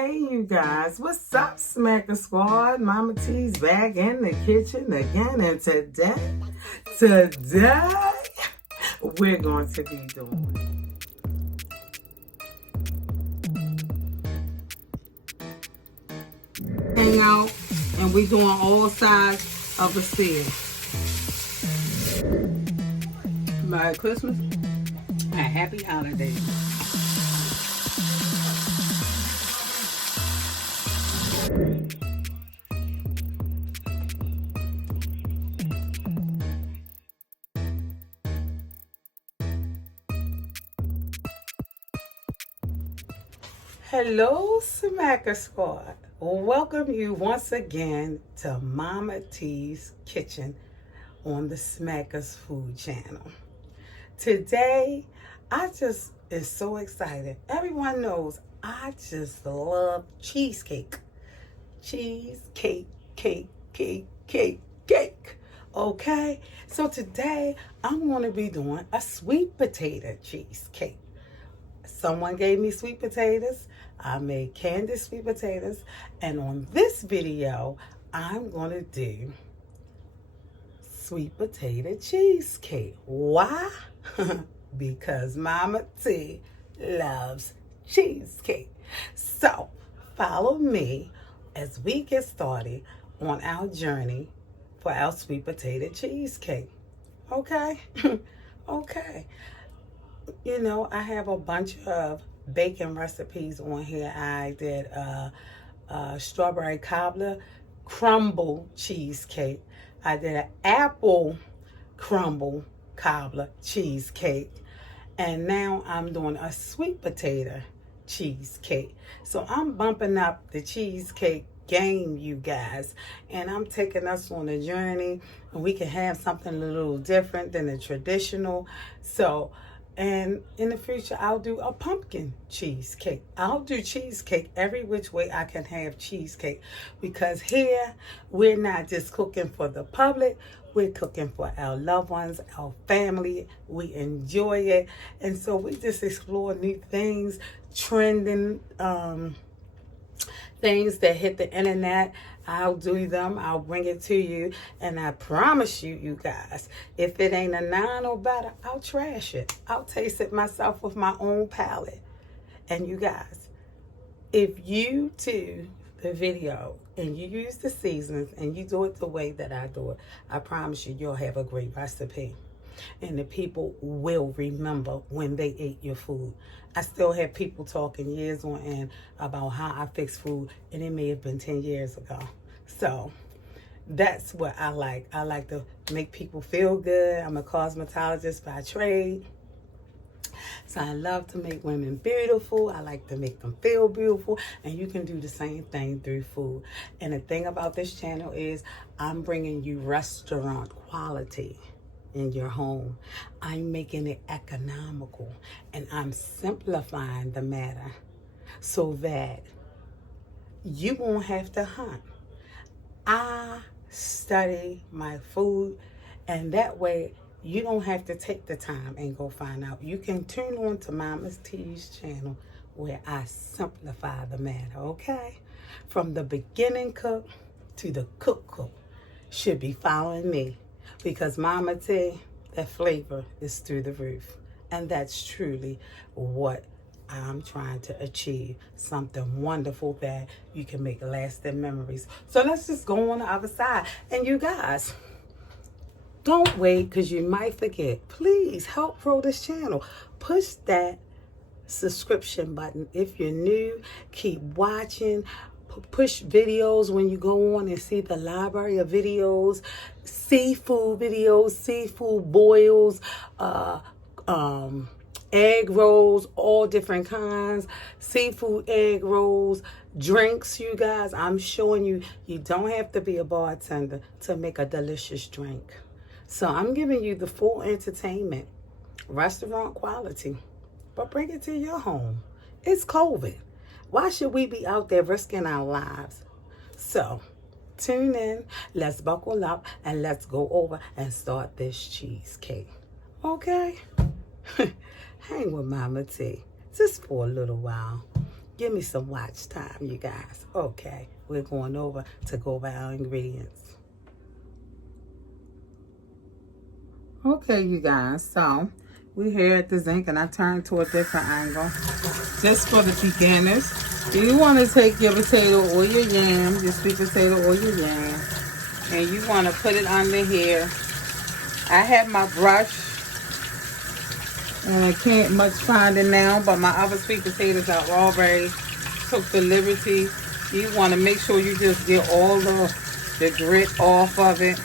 Hey you guys, what's up, Smacker Squad? Mama T's back in the kitchen again, and today we're going to be doing hang out, and we're doing all sides of a seal. Merry Christmas and happy holidays. Hello, Smacker Squad. Welcome you once again to Mama T's Kitchen on the Smackers Food Channel. Today, I just is so excited. Everyone knows I just love cheesecake. Cheesecake, cake. Okay? So today, I'm going to be doing a sweet potato cheesecake. Someone gave me sweet potatoes. I made candied sweet potatoes. And on this video, I'm going to do sweet potato cheesecake. Why? Because Mama T loves cheesecake. So follow me as we get started on our journey for our sweet potato cheesecake. Okay? Okay. You know, I have a bunch of baking recipes on here. I did strawberry cobbler crumble cheesecake. I did an apple crumble cobbler cheesecake. And now I'm doing a sweet potato cheesecake. So I'm bumping up the cheesecake game, you guys, and I'm taking us on a journey, and we can have something a little different than the traditional. So, and in the future, I'll do a pumpkin cheesecake. I'll do cheesecake every which way I can have cheesecake, because here we're not just cooking for the public, we're cooking for our loved ones, our family. We enjoy it, and so we just explore new things, trending things that hit the internet. I'll do them. I'll bring it to you. And I promise you, you guys, if it ain't a 9 or better, I'll trash it. I'll taste it myself with my own palate. And you guys, if you do the video and you use the seasonings and you do it the way that I do it, I promise you, you'll have a great recipe. And the people will remember when they ate your food. I still have people talking years on end about how I fix food, and it may have been 10 years ago. So that's what I like. I like to make people feel good. I'm a cosmetologist by trade. So I love to make women beautiful. I like to make them feel beautiful. And you can do the same thing through food. And the thing about this channel is I'm bringing you restaurant quality in your home. I'm making it economical, and I'm simplifying the matter so that you won't have to hunt. I study my food, and that way you don't have to take the time and go find out. You can tune on to Mama T's channel where I simplify the matter, okay? From the beginning cook to the cook should be following me. Because Mama T, that flavor is through the roof. And that's truly what I'm trying to achieve. Something wonderful that you can make lasting memories. So let's just go on the other side. And you guys, don't wait, because you might forget. Please help grow this channel. Push that subscription button. If you're new, keep watching. Push videos when you go on and see the library of videos, seafood videos, seafood boils, egg rolls, all different kinds, seafood egg rolls, drinks, you guys. I'm showing you, you don't have to be a bartender to make a delicious drink. So I'm giving you the full entertainment, restaurant quality, but bring it to your home. It's COVID. Why should we be out there risking our lives? So, tune in, let's buckle up, and let's go over and start this cheesecake. Okay? Hang with Mama T, just for a little while. Give me some watch time, you guys. Okay, we're going over to go over our ingredients. Okay, you guys, so we're here at the zinc, and I turned to a different angle. Just for the beginners, you want to take your potato or your yam, your sweet potato or your yam, and you want to put it under here. I have my brush, and I can't much find it now, but my other sweet potatoes I already took the liberty. You want to make sure you just get all the grit off of it.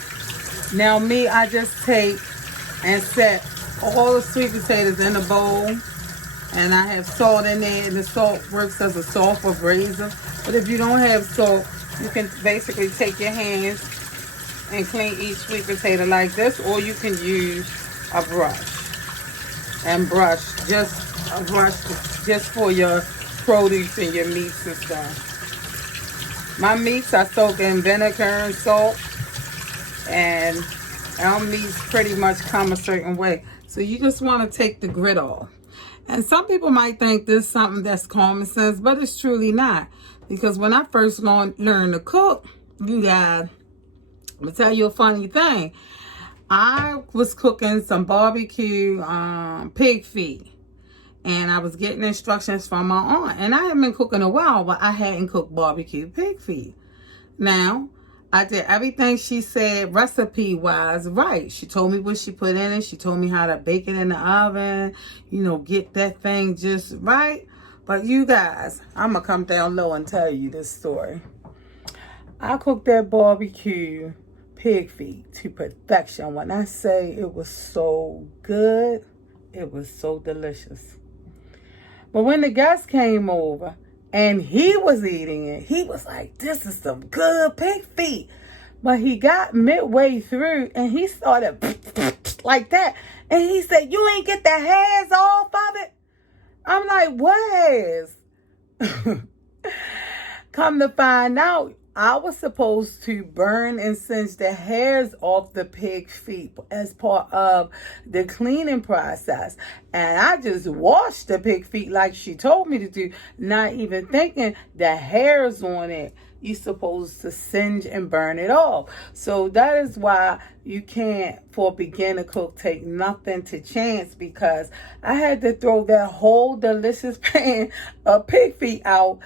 Now me, I just take and set all the sweet potatoes in a bowl, and I have salt in there, and the salt works as a salt brazier. But if you don't have salt, you can basically take your hands and clean each sweet potato like this, or you can use a brush and brush just for your produce and your meats and stuff. My meats I soak in vinegar and salt, and our meats pretty much come a certain way. So you just want to take the grit off. And some people might think this is something that's common sense, but it's truly not. Because when I first learned to cook, you guys, I'm going to tell you a funny thing. I was cooking some barbecue pig feet. And I was getting instructions from my aunt. And I hadn't been cooking a while, but I hadn't cooked barbecue pig feet. Now, I did everything she said recipe-wise right. She told me what she put in it. She told me how to bake it in the oven. You know, get that thing just right. But you guys, I'm going to come down low and tell you this story. I cooked that barbecue pig feet to perfection. When I say it was so good, it was so delicious. But when the guest came over and he was eating it, he was like, this is some good pig feet. But he got midway through and he started like that. And he said, you ain't get the hairs off of it? I'm like, what hairs? Come to find out, I was supposed to burn and singe the hairs off the pig feet as part of the cleaning process. And I just washed the pig feet like she told me to do, not even thinking the hairs on it, you're supposed to singe and burn it off. So that is why you can't, for a beginner cook, take nothing to chance, because I had to throw that whole delicious pan of pig feet out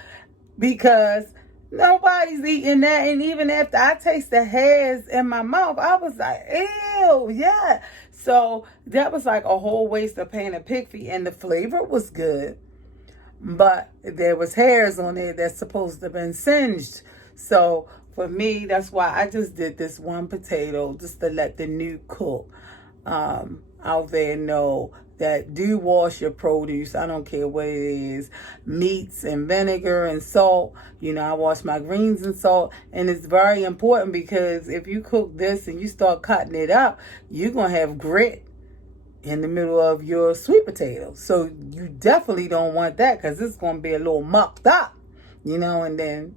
because nobody's eating that. And even after I taste the hairs in my mouth, I was like, ew, yeah. So that was like a whole waste of pan of pig feet. And the flavor was good, but there was hairs on it that's supposed to have been singed. So for me, that's why I just did this one potato, just to let the new cook out there know that do wash your produce. I don't care what it is. Meats and vinegar and salt. You know, I wash my greens in salt. And it's very important, because if you cook this and you start cutting it up, you're going to have grit in the middle of your sweet potatoes. So you definitely don't want that, because it's going to be a little mucked up. You know, and then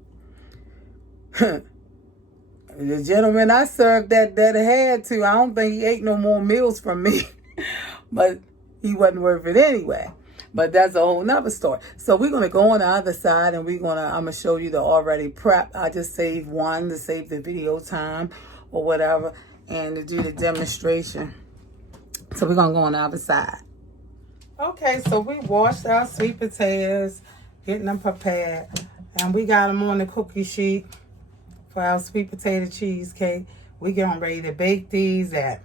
the gentleman I served that had to, I don't think he ate no more meals from me. But he wasn't worth it anyway. But that's a whole nother story. So we're going to go on the other side, and I'm going to show you the already prep. I just saved one to save the video time or whatever, and to do the demonstration. So we're going to go on the other side. Okay, so we washed our sweet potatoes, getting them prepared. And we got them on the cookie sheet for our sweet potato cheesecake. We getting ready to bake these at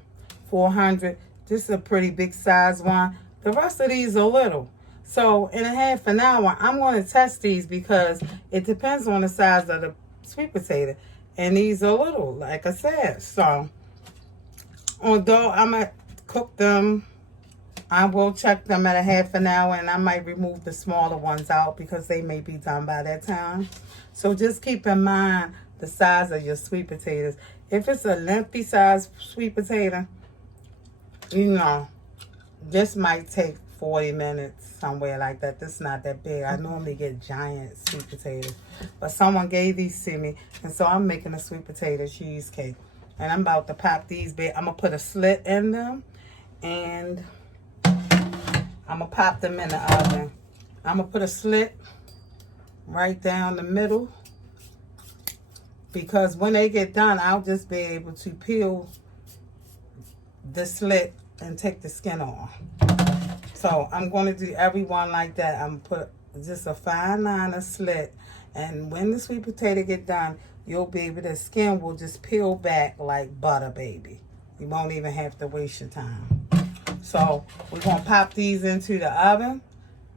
400. This is a pretty big size one. The rest of these are little. So in a half an hour, I'm going to test these, because it depends on the size of the sweet potato. And these are little, like I said. So although I'm going to cook them, I will check them at a half an hour, and I might remove the smaller ones out because they may be done by that time. So just keep in mind the size of your sweet potatoes. If it's a lengthy size sweet potato, you know, this might take 40 minutes, somewhere like that. This is not that big. I normally get giant sweet potatoes, but someone gave these to me, and so I'm making a sweet potato cheesecake. And I'm about to pop these big. I'm going to put a slit in them, and I'm going to pop them in the oven. I'm going to put a slit right down the middle, because when they get done, I'll just be able to peel the slit and take the skin off. So I'm going to do everyone like that. I'm put just a fine line of slit, and when the sweet potato get done, you'll be able, the skin will just peel back like butter, baby. You won't even have to waste your time. So we're going to pop these into the oven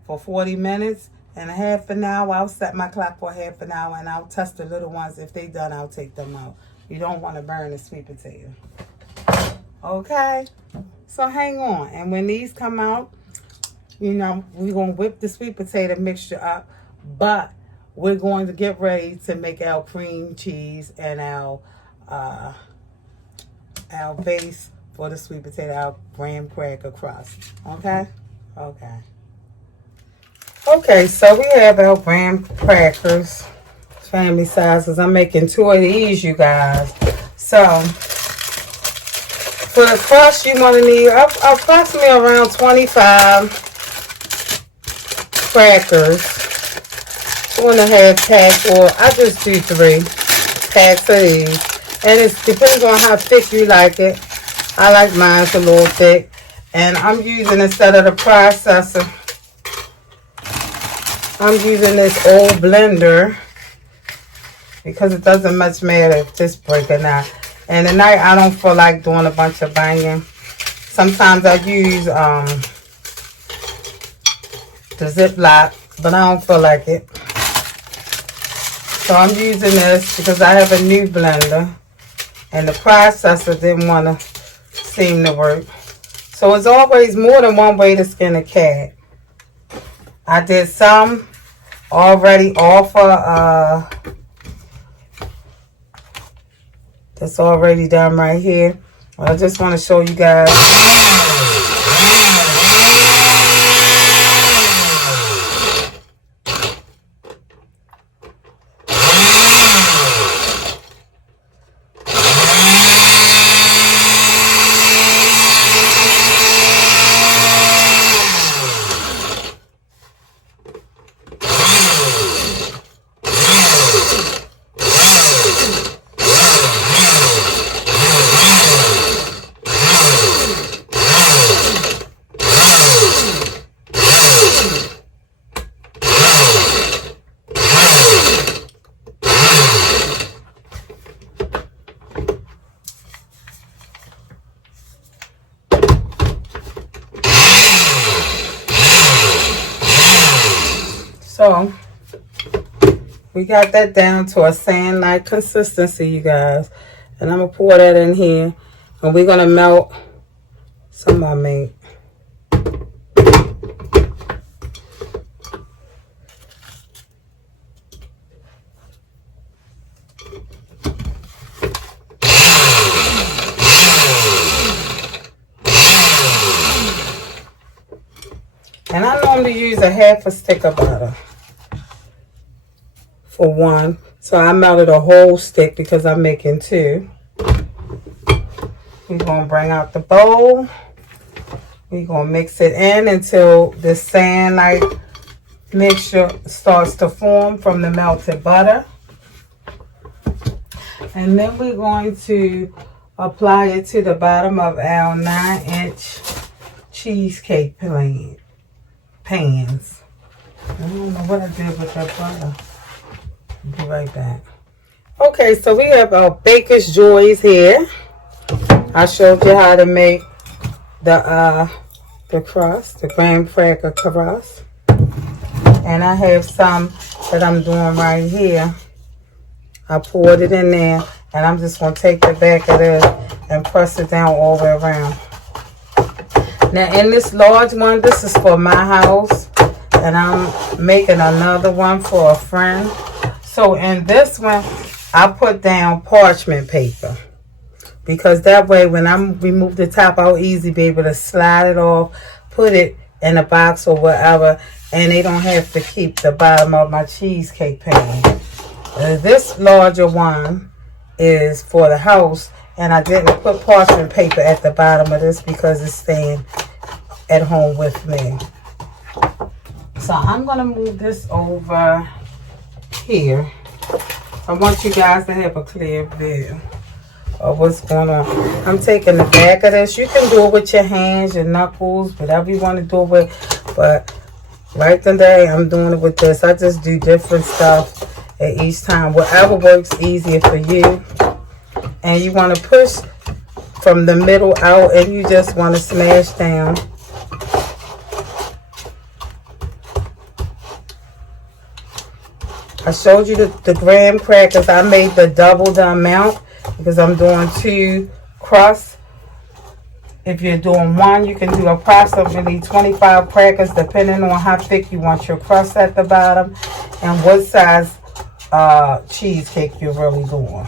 for 40 minutes and a half an hour. I'll set my clock for half an hour, and I'll test the little ones. If they done, I'll take them out. You don't want to burn the sweet potato. Okay? So hang on. And when these come out, you know, we're going to whip the sweet potato mixture up. But we're going to get ready to make our cream cheese and our base for the sweet potato, our graham cracker crust. Okay? Okay. Okay, so we have our graham crackers, family sizes. I'm making 2 of these, you guys. So, for the crust, you want to need approximately around 25 crackers. 2.5 packs, or I just do 3 packs of these. And it depends on how thick you like it. I like mine a little thick. And I'm using, instead of the processor, I'm using this old blender because it doesn't much matter if this break or not. And tonight I don't feel like doing a bunch of banging. Sometimes I use the Ziploc, but I don't feel like it. So I'm using this because I have a new blender and the processor didn't want to seem to work. So it's always more than one way to skin a cat. I did some already off of, that's already done right here. I just want to show you guys. So, we got that down to a sand-like consistency, you guys. And I'm going to pour that in here. And we're going to melt some more meat. And I normally use a half a stick of butter for one. So I melted a whole stick because I'm making 2. We're going to bring out the bowl. We're going to mix it in until the sand-like mixture starts to form from the melted butter. And then we're going to apply it to the bottom of our 9-inch cheesecake pans. I don't know what I did with that butter. I'll be right back. Okay, so we have our Baker's Joys here. I showed you how to make the crust, the graham cracker crust. And I have some that I'm doing right here. I poured it in there, and I'm just going to take the back of this and press it down all the way around. Now, in this large one, this is for my house, and I'm making another one for a friend. So, in this one, I put down parchment paper, because that way, when I remove the top, I'll easily be able to slide it off, put it in a box or whatever, and they don't have to keep the bottom of my cheesecake pan. This larger one is for the house, and I didn't put parchment paper at the bottom of this because it's staying at home with me. So I'm going to move this over here. I want you guys to have a clear view of what's going on. I'm taking the back of this. You can do it with your hands, your knuckles, whatever you want to do it with. But right today, I'm doing it with this. I just do different stuff at each time. Whatever works easier for you. And you want to push from the middle out, and you just want to smash down. I showed you the graham crackers. I made double the amount because I'm doing 2 crusts. If you're doing 1, you can do approximately 25 crackers depending on how thick you want your crust at the bottom and what size cheesecake you're really doing.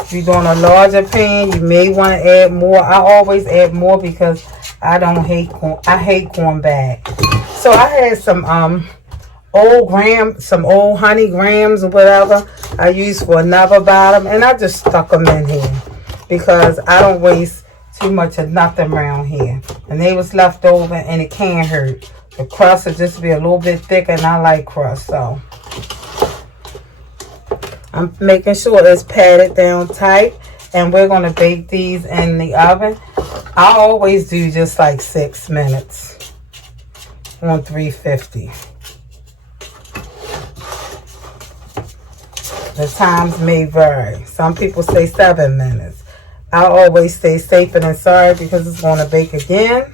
If you're doing a larger pan, you may want to add more. I always add more because I hate going back. So I had some old honey grams or whatever I use for another bottom, and I just stuck them in here because I don't waste too much of nothing around here. And they was left over, and it can't hurt. The crust will just be a little bit thicker, and I like crust, so I'm making sure it's patted down tight, and we're going to bake these in the oven. I always do just like 6 minutes on 350. The times may vary. Some people say 7 minutes. I always stay safer than sorry because it's going to bake again.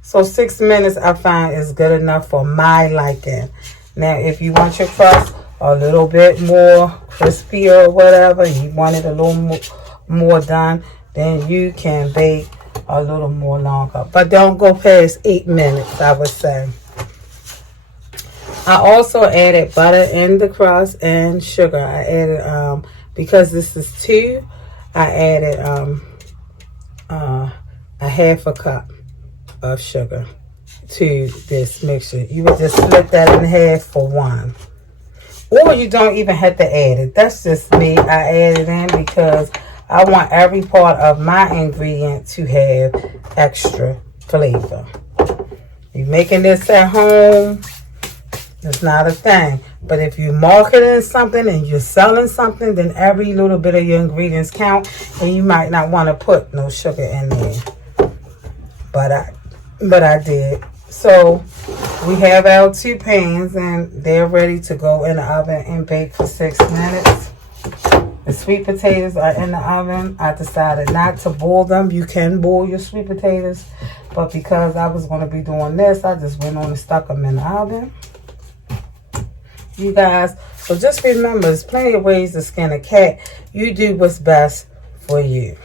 So 6 minutes I find is good enough for my liking. Now if you want your crust a little bit more crispy or whatever, you want it a little more done, then you can bake a little more longer. But don't go past 8 minutes, I would say. I also added butter in the crust and sugar. I added, because this is 2, I added a half a cup of sugar to this mixture. You would just split that in half for 1. Or you don't even have to add it. That's just me. I added in because I want every part of my ingredient to have extra flavor. You're making this at home, it's not a thing. But if you're marketing something and you're selling something, then every little bit of your ingredients count, and you might not want to put no sugar in there. But I did. So we have our 2 pans, and they're ready to go in the oven and bake for 6 minutes. The sweet potatoes are in the oven. I decided not to boil them. You can boil your sweet potatoes, but because I was going to be doing this, I just went on and stuck them in the oven. You guys, so just remember, there's plenty of ways to skin a cat. You do what's best for you.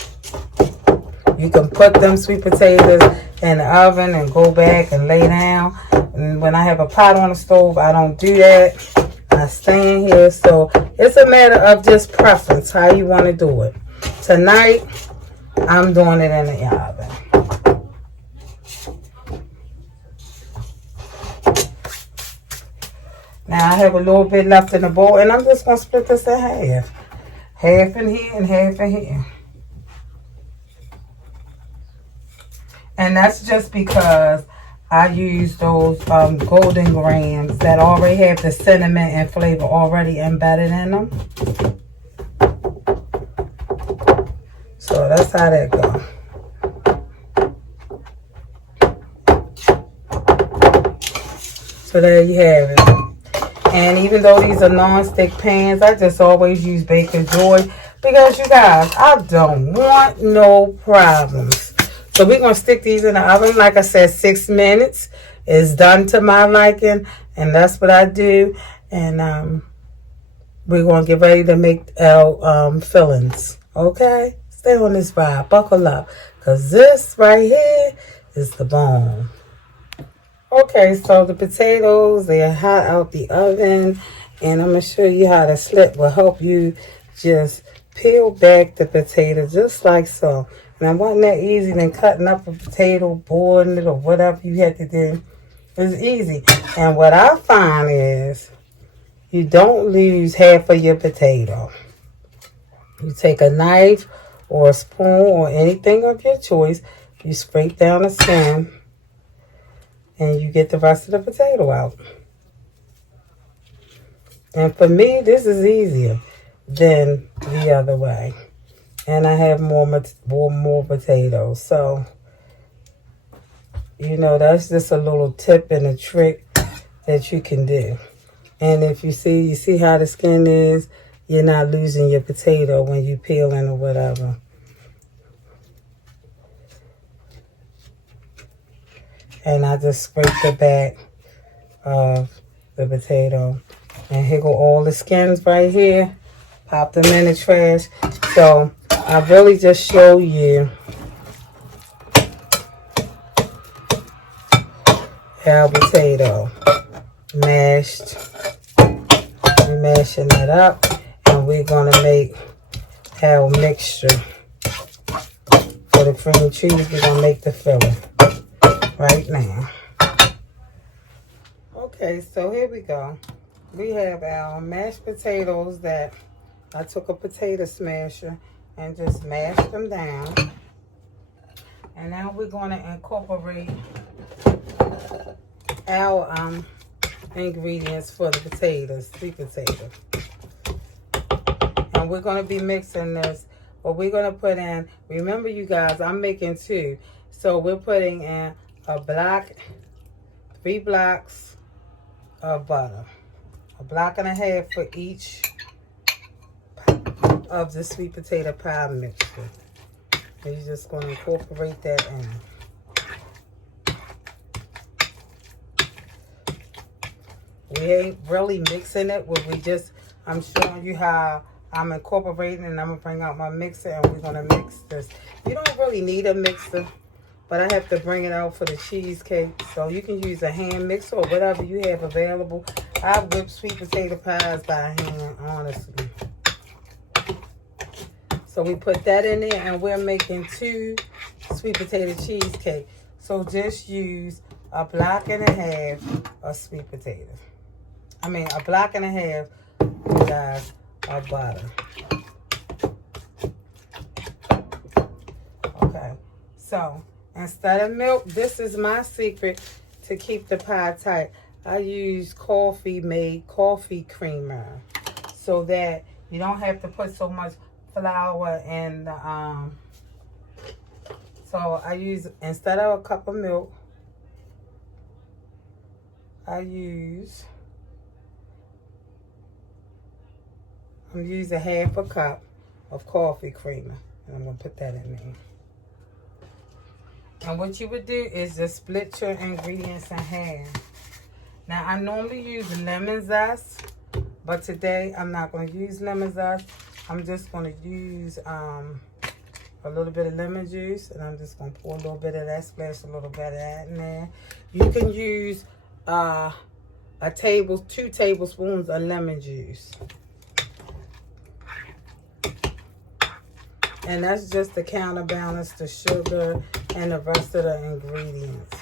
You can put them sweet potatoes in the oven and go back and lay down. And when I have a pot on the stove, I don't do that. I stand here. So it's a matter of just preference, how you want to do it. Tonight, I'm doing it in the oven. Now I have a little bit left in the bowl, and I'm just going to split this in half. Half in here and half in here. And that's just because I use those golden grams that already have the cinnamon and flavor already embedded in them. So that's how that goes. So there you have it. And even though these are non-stick pans, I just always use Baker Joy because, you guys, I don't want no problems. So we're going to stick these in the oven. Like I said, 6 minutes is done to my liking, and that's what I do. And we're going to get ready to make our fillings. Okay? Stay on this ride. Buckle up, because this right here is the bomb. Okay, so the potatoes, they're hot out the oven, and I'm going to show you how the slit will help you just peel back the potato just like so. And it wasn't that easy than cutting up a potato, boiling it, or whatever you had to do. It's easy. And what I find is you don't lose half of your potato. You take a knife or a spoon or anything of your choice, you scrape down the skin, and you get the rest of the potato out. And for me, this is easier than the other way. And I have more potatoes. So, you know, that's just a little tip and a trick that you can do. And if you see how the skin is, you're not losing your potato when you peeling or whatever. And I just scrape the back of the potato. And here go all the skins right here. Pop them in the trash. So I really just show you our potato mashed. We're mashing it up, and we're gonna make our mixture for the cream cheese. We're gonna make the filling right now. Okay, so here we go. We have our mashed potatoes that I took a potato smasher and just mashed them down. And now we're going to incorporate our ingredients for the potatoes, sweet potato. And we're going to be mixing this. What we're going to put in, remember you guys, I'm making 2. So we're putting in a block, 3 blocks of butter. 1.5 blocks for each of the sweet potato pie mixture. And you're just going to incorporate that in. We ain't really mixing it. I'm showing you how I'm incorporating, and I'm going to bring out my mixer, and we're going to mix this. You don't really need a mixer, but I have to bring it out for the cheesecake. So you can use a hand mixer or whatever you have available. I whip sweet potato pies by hand, honestly. So we put that in there, and we're making 2 sweet potato cheesecake. So just use 1.5 blocks of sweet potatoes. I mean, 1.5 blocks, you guys, of butter. Okay, so instead of milk, this is my secret to keep the pie tight. I use coffee-made coffee creamer so that you don't have to put so much flour in the, so I use, instead of a cup of milk, I'm using 1/2 cup of coffee creamer. And I'm going to put that in there. And what you would do is just split your ingredients in half. Now, I normally use lemon zest, but today I'm not going to use lemon zest. I'm just going to use a little bit of lemon juice, and I'm just going to pour a little bit of that, splash a little bit of that in there. You can use 2 tablespoons of lemon juice. And that's just to counterbalance the sugar and the rest of the ingredients.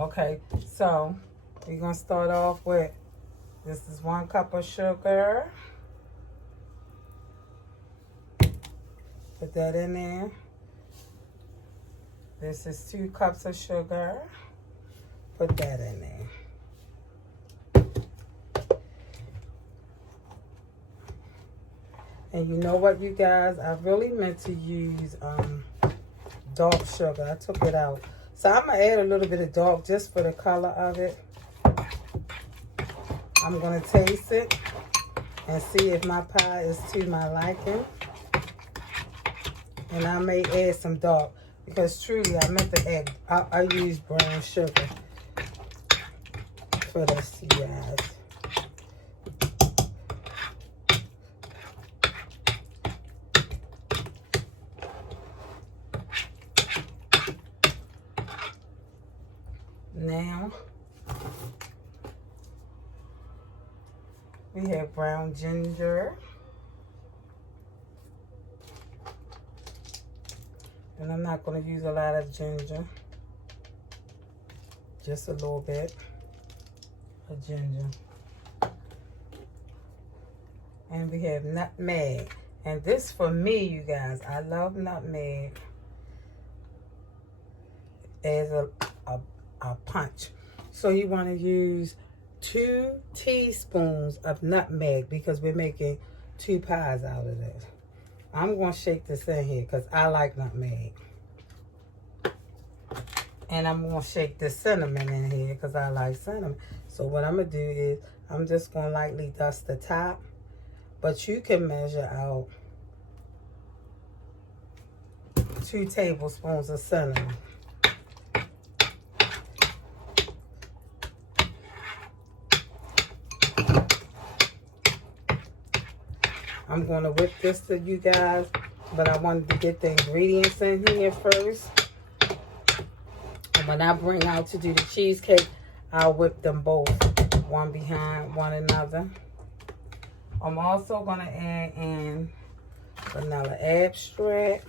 Okay, so we're going to start off with, this is 1 cup of sugar. Put that in there. This is 2 cups of sugar. Put that in there. And you know what, you guys? I really meant to use dark sugar. I took it out. So I'm going to add a little bit of dark just for the color of it. I'm going to taste it and see if my pie is to my liking. And I may add some dark because truly I meant to add, I use brown sugar for this, you guys. Now, we have brown ginger. And I'm not going to use a lot of ginger. Just a little bit of ginger. And we have nutmeg. And this for me, you guys, I love nutmeg as a punch. So you want to use 2 teaspoons of nutmeg because we're making 2 pies out of this. I'm going to shake this in here because I like nutmeg. And I'm going to shake the cinnamon in here because I like cinnamon. So what I'm going to do is I'm just going to lightly dust the top. But you can measure out 2 tablespoons of cinnamon. I'm going to whip this to you guys, but I wanted to get the ingredients in here first. And when I bring out to do the cheesecake, I'll whip them both, one behind one another. I'm also going to add in vanilla extract.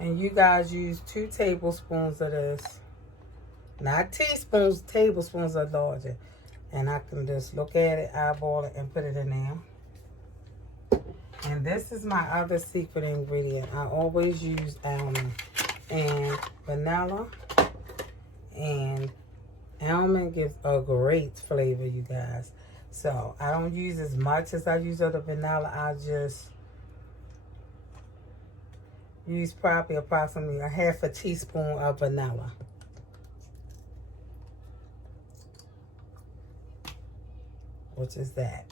And you guys use 2 tablespoons of this. Not teaspoons, tablespoons are larger. And I can just look at it, eyeball it, and put it in there. And this is my other secret ingredient. I always use almond and vanilla. And almond gives a great flavor, you guys. So I don't use as much as I use of the vanilla. I just use probably approximately a half a teaspoon of vanilla. Which is that.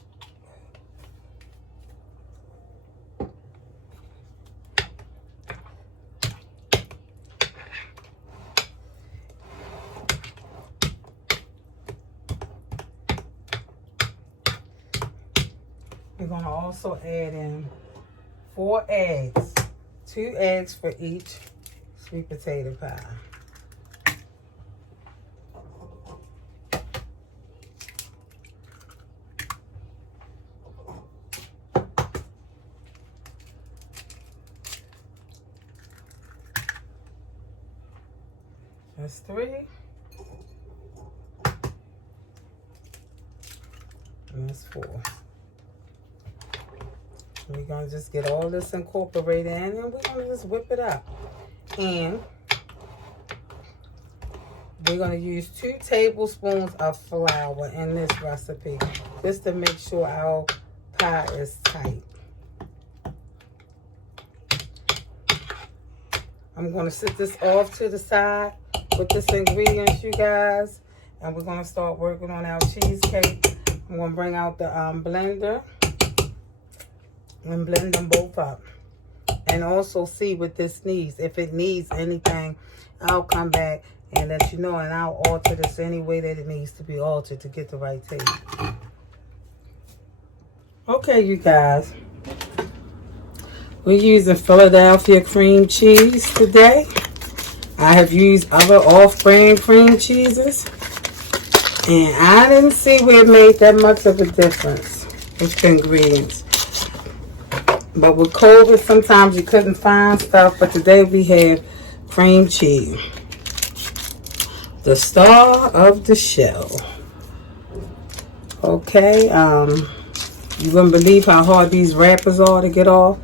We're going to also add in 4 eggs. 2 eggs for each sweet potato pie. That's 3. And that's 4. We're going to just get all this incorporated in, and we're going to just whip it up. And we're going to use 2 tablespoons of flour in this recipe, just to make sure our pie is tight. I'm going to set this off to the side with this ingredients, you guys. And we're going to start working on our cheesecake. I'm going to bring out the blender and blend them both up. And also see what this needs. If it needs anything, I'll come back and let you know. And I'll alter this any way that it needs to be altered to get the right taste. Okay, you guys. We're using Philadelphia cream cheese today. I have used other off-brand cream cheeses. And I didn't see where it made that much of a difference with the ingredients. But with COVID, sometimes you couldn't find stuff. But today we have cream cheese. The star of the show. Okay. You wouldn't believe how hard these wrappers are to get off.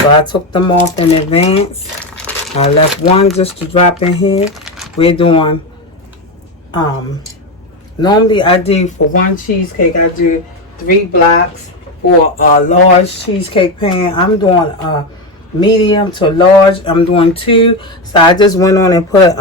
So I took them off in advance. I left one just to drop in here. We're doing, normally I do for one cheesecake, I do 3 blocks for a large cheesecake pan. I'm doing a medium to large. I'm doing 2. So I just went on and put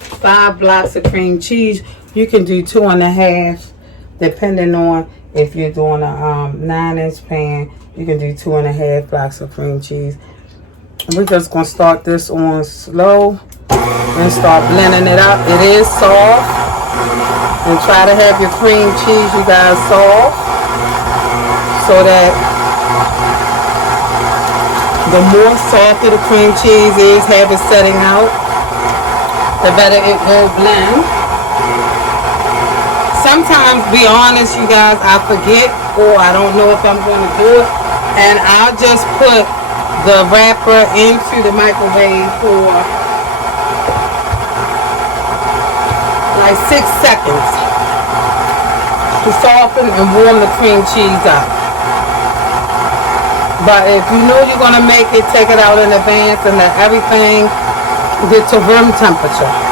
5 blocks of cream cheese. You can do 2.5, depending on if you're doing a 9-inch pan. You can do 2.5 blocks of cream cheese. We're just going to start this on slow and start blending it up. It is soft. And try to have your cream cheese, you guys, soft. So that the more softer the cream cheese is, have it setting out, the better it will blend. Sometimes, be honest, you guys, I forget or I don't know if I'm going to do it. And I'll just put the wrapper into the microwave for like 6 seconds to soften and warm the cream cheese up. But if you know you're going to make it, take it out in advance and let everything get to room temperature.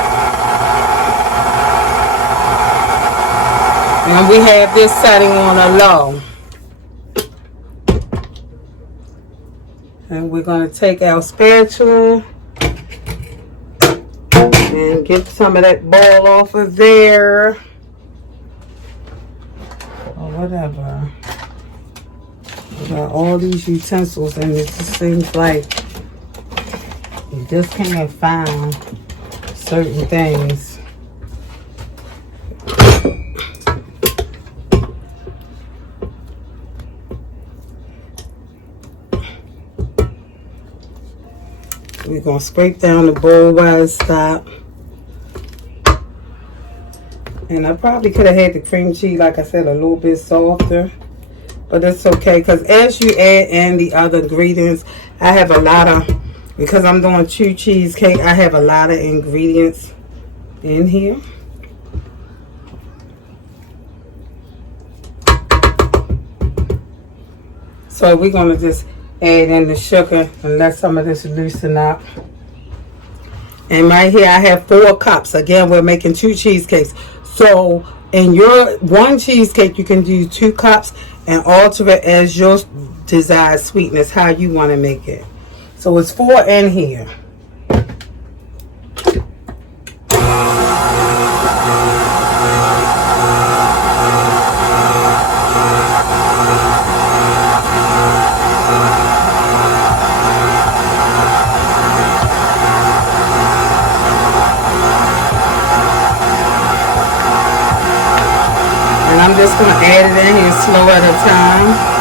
And we have this setting on a low. And we're going to take our spatula and get some of that ball off of there. Or whatever. We got all these utensils and it just seems like you just can't find certain things. We're going to scrape down the bowl while it stops. And I probably could have had the cream cheese, like I said, a little bit softer. But it's okay, because as you add in the other ingredients, I have a lot of, because I'm doing 2 cheesecake, I have a lot of ingredients in here. So we're going to just add in the sugar and let some of this loosen up. And right here I have 4 cups. Again, we're making 2 cheesecakes. So in your 1 cheesecake, you can do 2 cups and alter it as your desired sweetness, how you want to make it. So it's 4 in here. And I'm just going to add it in here slow at a time.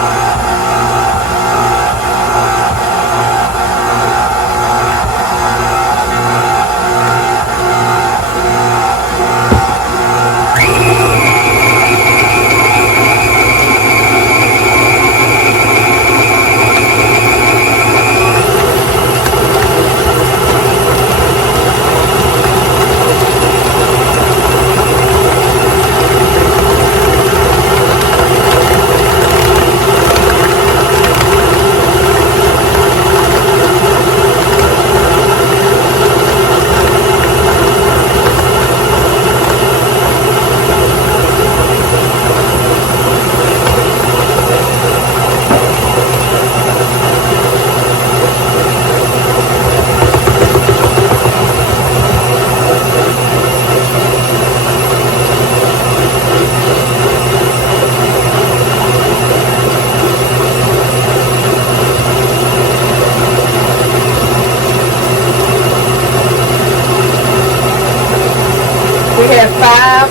We have 5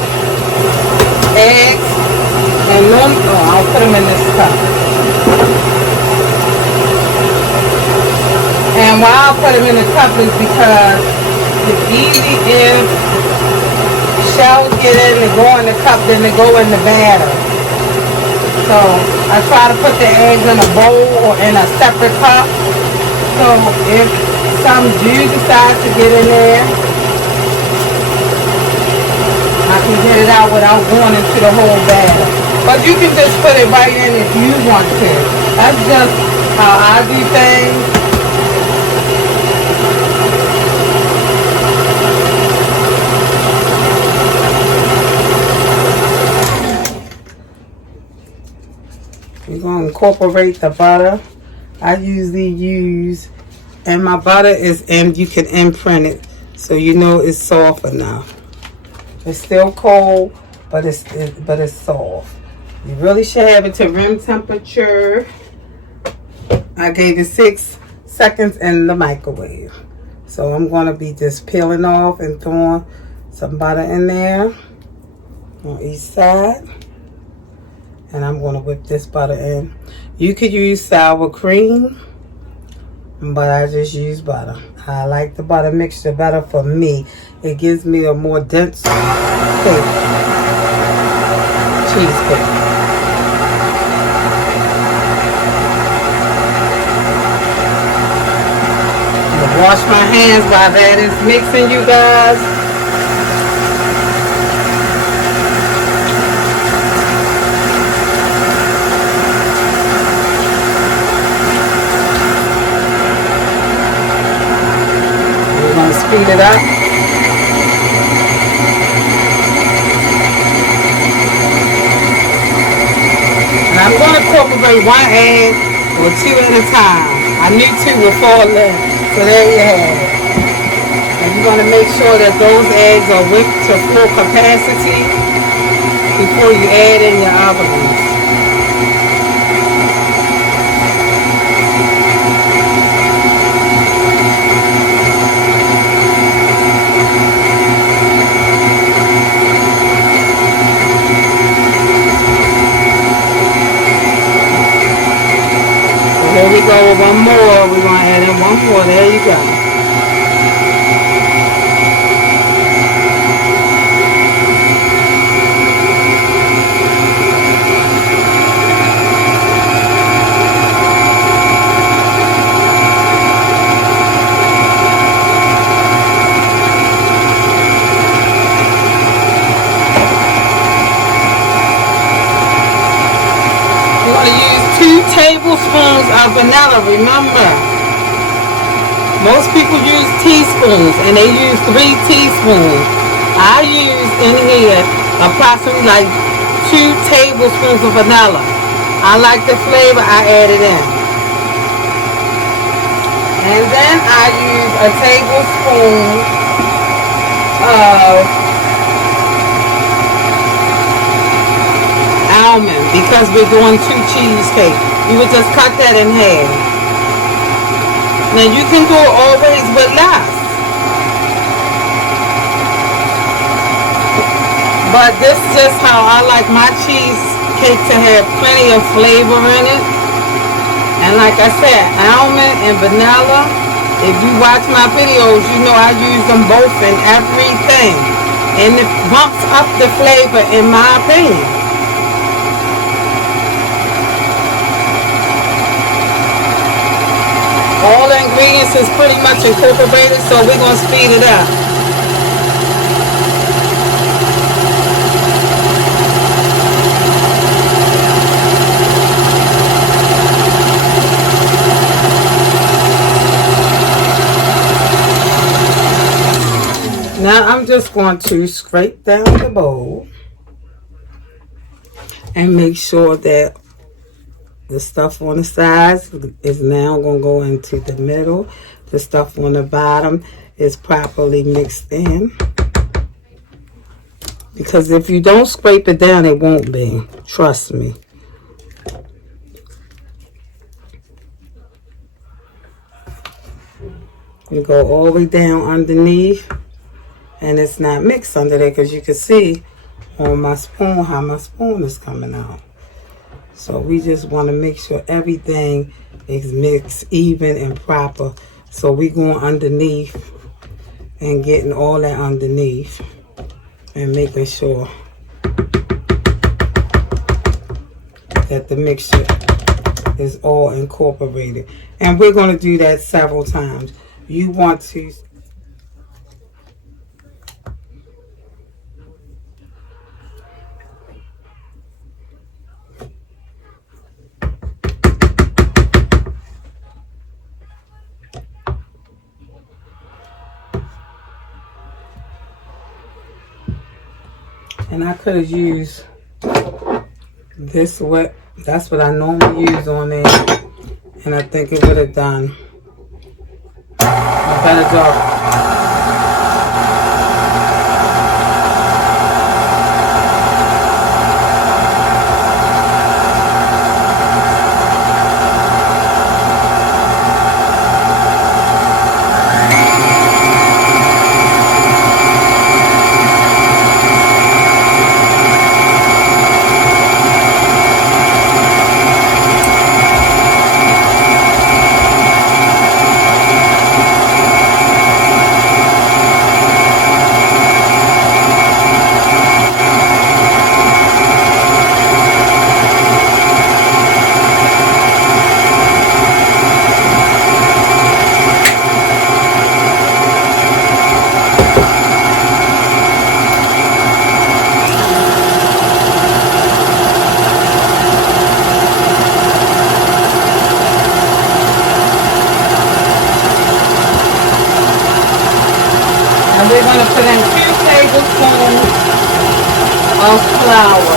eggs, and I'll put them in this cup. And why I'll put them in the cup is because it's easy if shells get in and go in the cup, then they go in the batter. So I try to put the eggs in a bowl or in a separate cup. So if some do decide to get in there, I can get it out without going into the whole batter. But you can just put it right in if you want to. That's just how I do things. We're going to incorporate the butter. I usually use, and my butter is in, you can imprint it so you know it's soft enough. It's still cold, but it's soft. You really should have it to room temperature. I gave it 6 seconds in the microwave. So I'm going to be just peeling off and throwing some butter in there on each side. And I'm going to whip this butter in. You could use sour cream, but I just use butter. I like the butter mixture better for me. It gives me a more dense taste. cheesecake. I'm gonna wash my hands while that is mixing, you guys. We're gonna speed it up. And I'm going to incorporate 1 egg or 2 at a time. I knew 2 would fall in. So there you have it. And you're going to make sure that those eggs are whipped to full capacity before you add in your other ones. Here we go with 1 more. We're going to add in 1 more. There you go. We're going to use 2 tablespoons of vanilla. Remember, most people use teaspoons and they use 3 teaspoons. I use in here approximately like 2 tablespoons of vanilla. I like the flavor, I add it in. And then I use a tablespoon of almond because we're doing 2 cheesecake. You would just cut that in half. Now you can do it always with less, but this is just how I like my cheesecake to have plenty of flavor in it. And like I said, almond and vanilla, if you watch my videos, you know I use them both in everything, and it bumps up the flavor in my opinion. All the ingredients is pretty much incorporated, so we're going to speed it up. Now I'm just going to scrape down the bowl and make sure that the stuff on the sides is now going to go into the middle. The stuff on the bottom is properly mixed in. Because if you don't scrape it down, it won't be. Trust me. You go all the way down underneath. And it's not mixed under there because you can see on my spoon how my spoon is coming out. So we just want to make sure everything is mixed even and proper. So we going underneath and getting all that underneath and making sure that the mixture is all incorporated. And we're going to do that several times. You want to... And I could have used this wet. That's what I normally use on there. And I think it would have done a better job. And we're going to put in 2 tablespoons of flour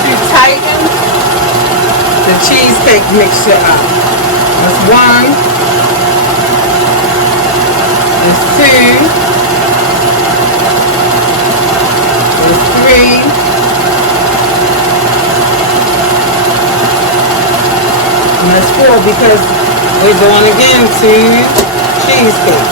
to tighten the cheesecake mixture up. That's 1, that's 2, that's 3, and that's 4 because we're doing again 2 cheesecakes.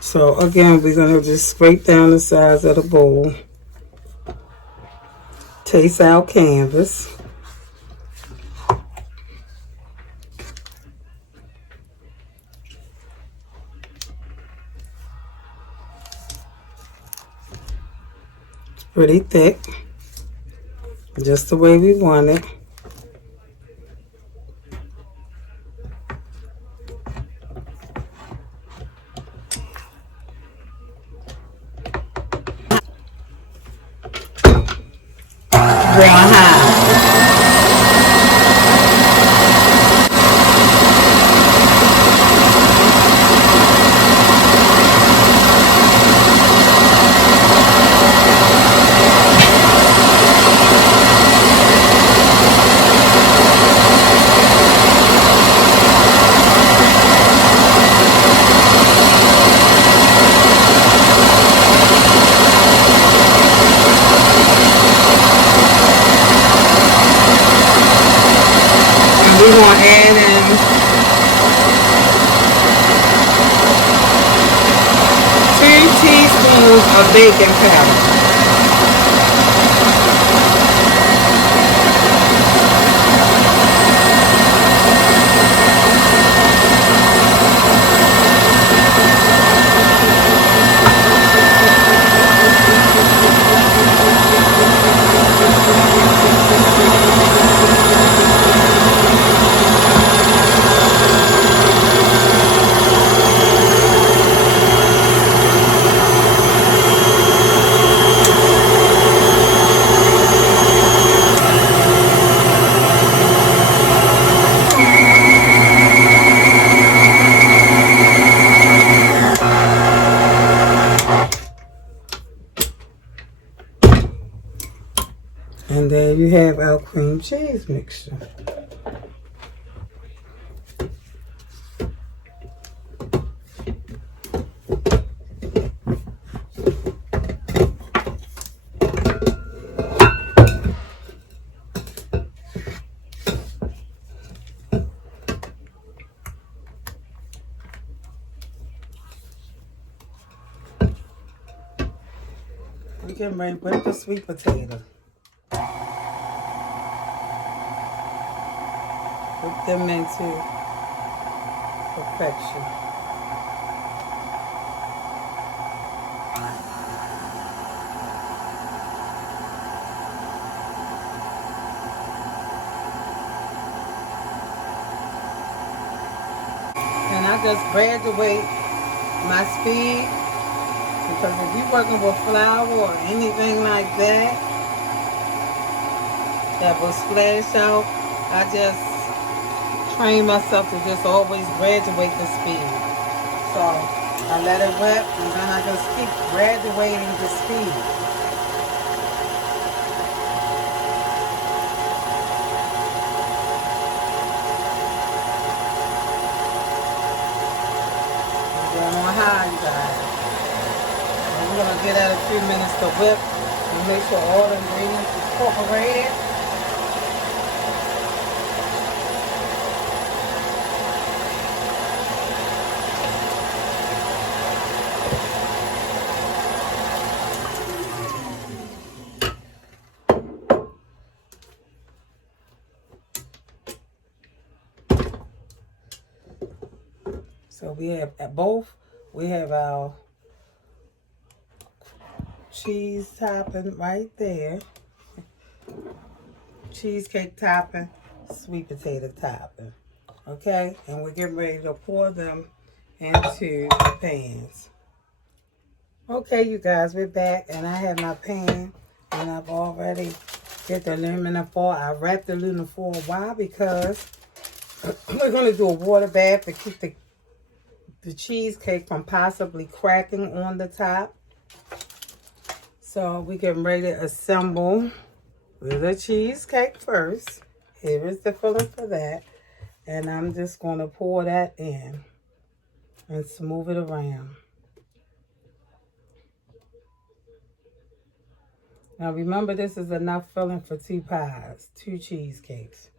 So again, we're going to just scrape down the sides of the bowl. Taste our canvas. It's pretty thick, just the way we want it. Brown high. We're going to add in 2 teaspoons of baking powder. And there you have our cream cheese mixture. We can bring with the sweet potato. Whip them into perfection. And I just graduate my speed because if you're working with flour or anything like that that will splash out, I just train myself to just always graduate the speed. So I let it whip and then I just keep graduating the speed. We're going on high, you guys. And we're going to get that a few minutes to whip and make sure all the ingredients is incorporated. So we have at both, we have our cheese topping right there. cheesecake topping, sweet potato topping. Okay, and we're getting ready to pour them into the pans. Okay, you guys, we're back, and I have my pan, and I've already get the aluminum foil. I wrapped the aluminum foil. Why? Because we're going to do a water bath to keep the cheesecake from possibly cracking on the top. So we're getting ready to assemble the cheesecake first. Here is the filling for that. And I'm just going to pour that in and smooth it around. Now remember, this is enough filling for 2 pies, 2 cheesecakes.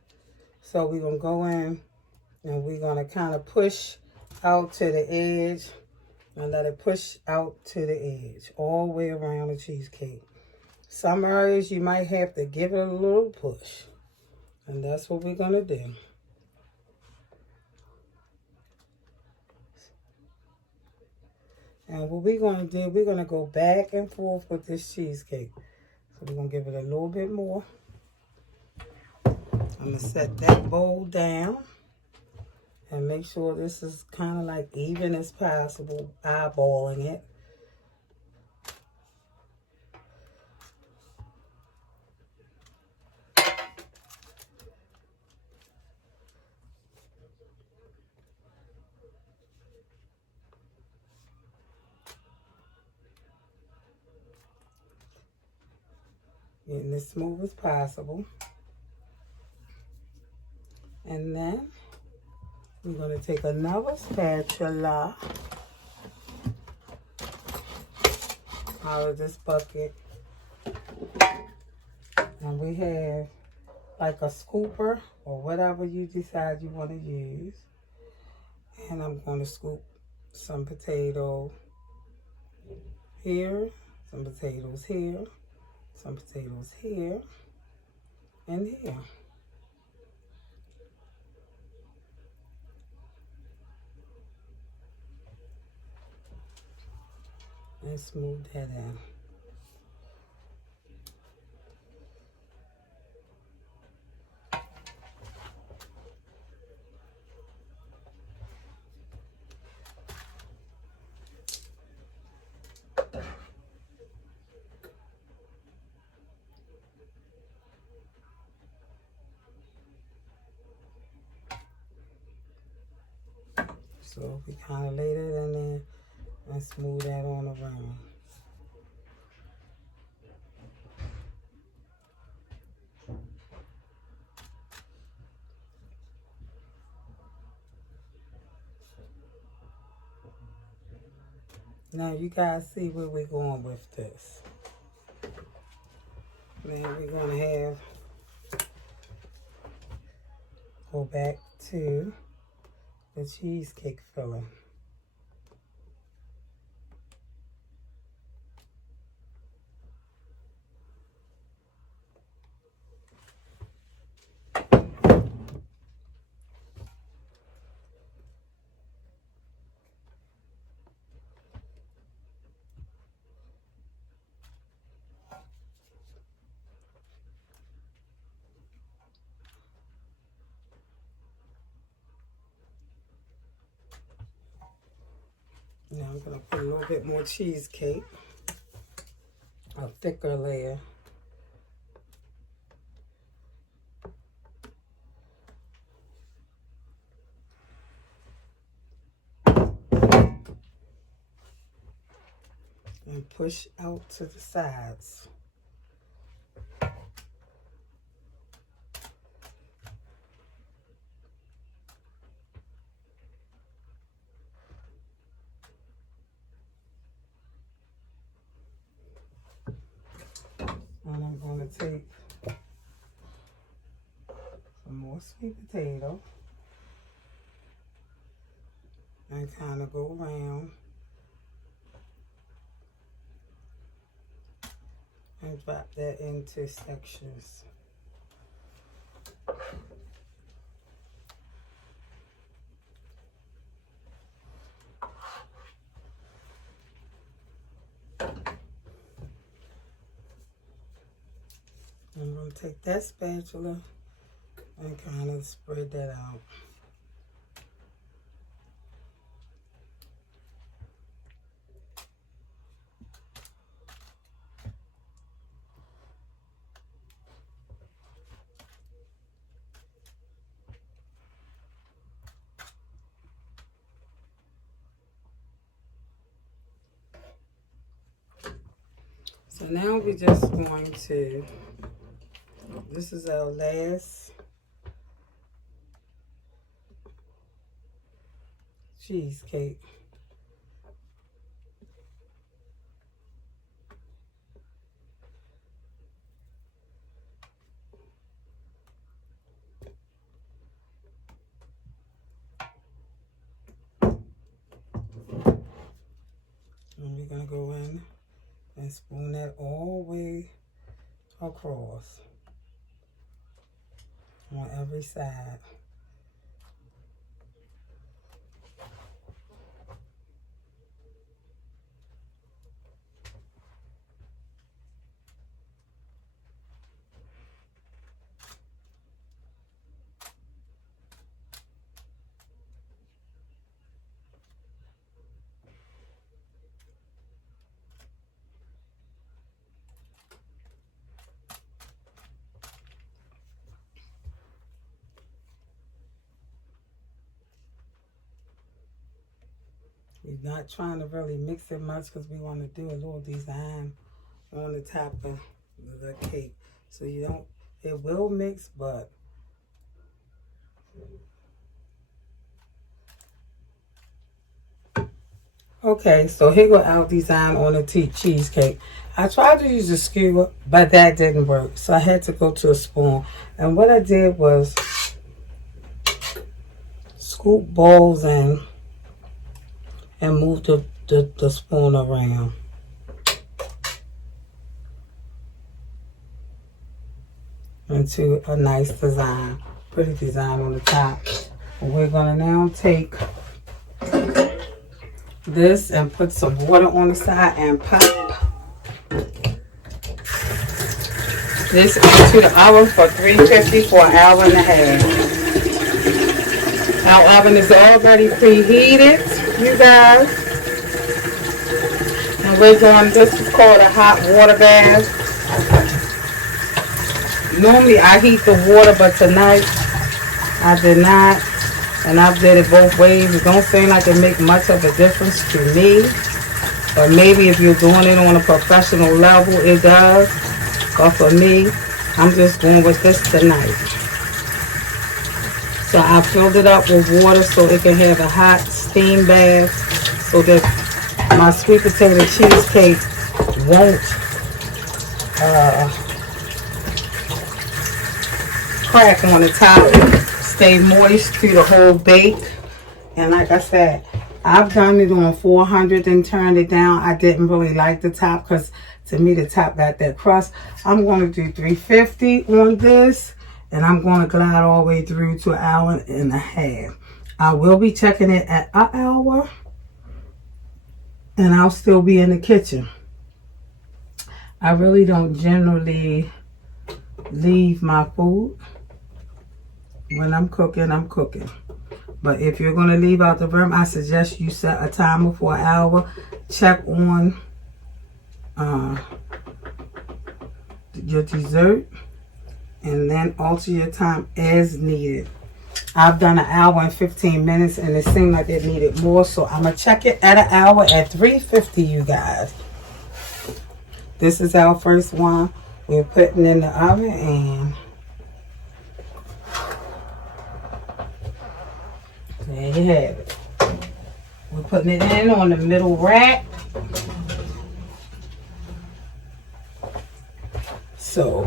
So we're going to go in and we're going to kind of push out to the edge and let it push out to the edge all the way around the cheesecake. Some areas you might have to give it a little push. And that's what we're going to do. And what we're going to do, we're going to go back and forth with this cheesecake. So we're going to give it a little bit more. I'm going to set that bowl down. And make sure this is kind of like even as possible, eyeballing it. Getting as smooth as possible. And then we're going to take another spatula out of this bucket. And we have like a scooper or whatever you decide you want to use. And I'm going to scoop some potato here, some potatoes here, some potatoes here, and here. And smooth that in. So we kind of lay that in there and smooth that on around. Now you guys see where we're going with this. Then we're going to go back to the cheesecake filling. Now I'm going to put a little bit more cheesecake, a thicker layer. And push out to the sides. And I'm going to take some more sweet potato and kind of go around and drop that into sections. I'm going to take that spatula and kind of spread that out. So now we're just going to, this is our last cheesecake. And we're going to go in and spoon that all the way across on every side. We're not trying to really mix it much because we want to do a little design on the top of the cake. So you don't, it will mix, but okay, so here go our design on the cheesecake. I tried to use a skewer, but that didn't work. So I had to go to a spoon. And what I did was scoop balls in and move the spoon around. Into a nice design, pretty design on the top. And we're gonna now take this and put some water on the side and pop this into the oven for 350 for an hour and a half. Our oven is already preheated, you guys. And we're going, this is called a hot water bath. Normally I heat the water, but tonight I did not. And I've did it both ways. It don't seem like it make much of a difference to me. But maybe if you're doing it on a professional level, it does. But for me, I'm just going with this tonight. So I filled it up with water so it can have a hot steam bath so that my sweet potato cheesecake won't crack on the top. Stay moist through the whole bake. And like I said, I've done it on 400 and turned it down. I didn't really like the top because to me the top got that crust. I'm going to do 350 on this, and I'm going to glide all the way through to an hour and a half. I will be checking it at an hour, and I'll still be in the kitchen. I really don't generally leave my food. When I'm cooking. But if you're going to leave out the rim, I suggest you set a timer for an hour. Check on your dessert. And then alter your time as needed. I've done an hour and 15 minutes, and it seemed like it needed more. So I'm going to check it at an hour at 350, you guys. This is our first one. We're putting in the oven, and there you have it. We're putting it in on the middle rack. So,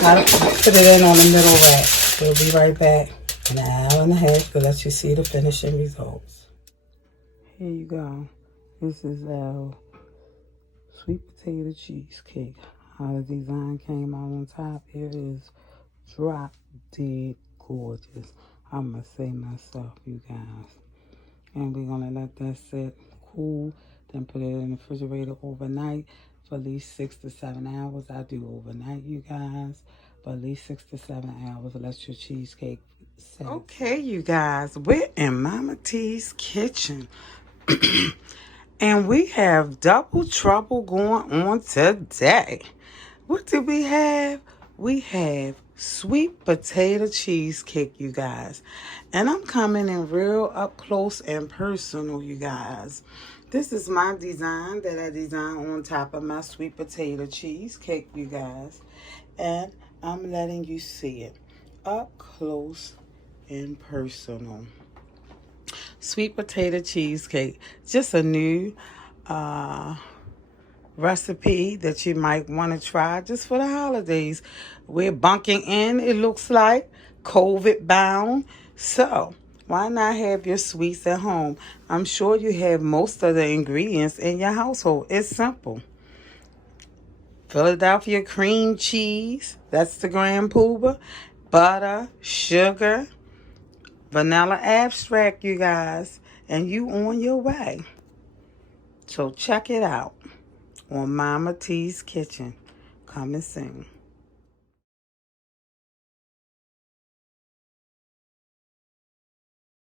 gotta put it in on the middle rack. We'll be right back in an hour and a half to let you see the finishing results. Here you go. This is our sweet potato cheesecake. How the design came out on top. It is drop dead gorgeous. I must say myself, you guys. And we're gonna let that sit cool. then put it in the refrigerator overnight for at least 6 to 7 hours. I do overnight, you guys, but at least 6 to 7 hours. Let your cheesecake set. Okay, you guys, we're in Mama T's kitchen. And we have double trouble going on today. What did we have? We have sweet potato cheesecake, you guys. And I'm coming in real up close and personal, you guys. This is my design that I designed on top of my sweet potato cheesecake, you guys. And I'm letting you see it up close and personal. Sweet potato cheesecake, just a new recipe that you might want to try just for the holidays. We're bunking in, it looks like, COVID bound, so why not have your sweets at home? I'm sure you have most of the ingredients in your household. It's simple. Philadelphia cream cheese, that's the grand pooba, butter, sugar, vanilla extract, you guys, and you on your way. So check it out on Mama T's Kitchen. Coming soon.